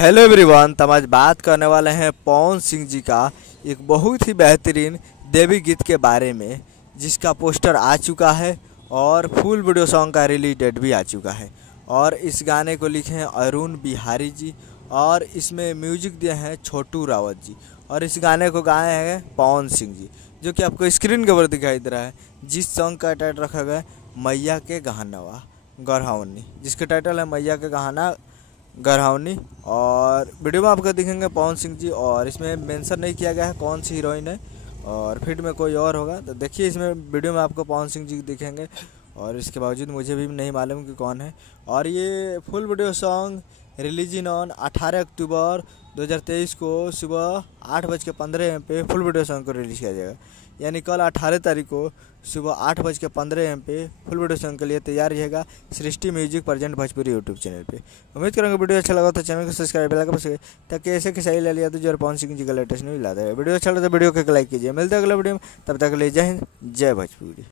Hello everyone, तो हम आज बात करने वाले हैं पवन सिंह जी का एक बहुत ही बेहतरीन देवी गीत के बारे में, जिसका पोस्टर आ चुका है और फुल वीडियो सॉन्ग का रिलीज डेट भी आ चुका है। और इस गाने को लिखे हैं अरुण बिहारी जी और इसमें म्यूजिक दिए हैं छोटू रावत जी और इस गाने को गाए हैं पवन सिंह जी, जो कि आपको स्क्रीन के ऊपर दिखाई दे रहा है। जिस सॉन्ग का टाइटल रखा गया है मैया के गहनवा गढ़ावनी, जिसका टाइटल है मैया के गहना गढ़ावनी। और वीडियो में आपको दिखेंगे पवन सिंह जी और इसमें मेंशन नहीं किया गया है कौन सी हीरोइन है और फिट में कोई और होगा। तो देखिए इसमें वीडियो में आपको पवन सिंह जी दिखेंगे और इसके बावजूद मुझे भी नहीं मालूम कि कौन है। और ये full video song releasing on 18 अक्टूबर 2023 को सुबह 8:15 पे फुल वीडियो सॉन्ग को रिलीज़ किया जाएगा, यानी कल 18 तारीख को सुबह 8:15 पे फुल वीडियो सॉन्ग के लिए तैयार रहेगा Srishti music present Bhojpuri YouTube channel पे। उम्मीद करेंगे वीडियो अच्छा लगा तो चैनल को सब्सक्राइब लगा सके ताकि ऐसे के सही ले लिया तो जो पवन सिंह जी का लेटेस्ट न्यूज लाता है। वीडियो अच्छा लगा तो वीडियो को लाइक कीजिए। मिलते हैं अगले वीडियो में, तब तक के लिए जय हिंद जय भोजपुरी।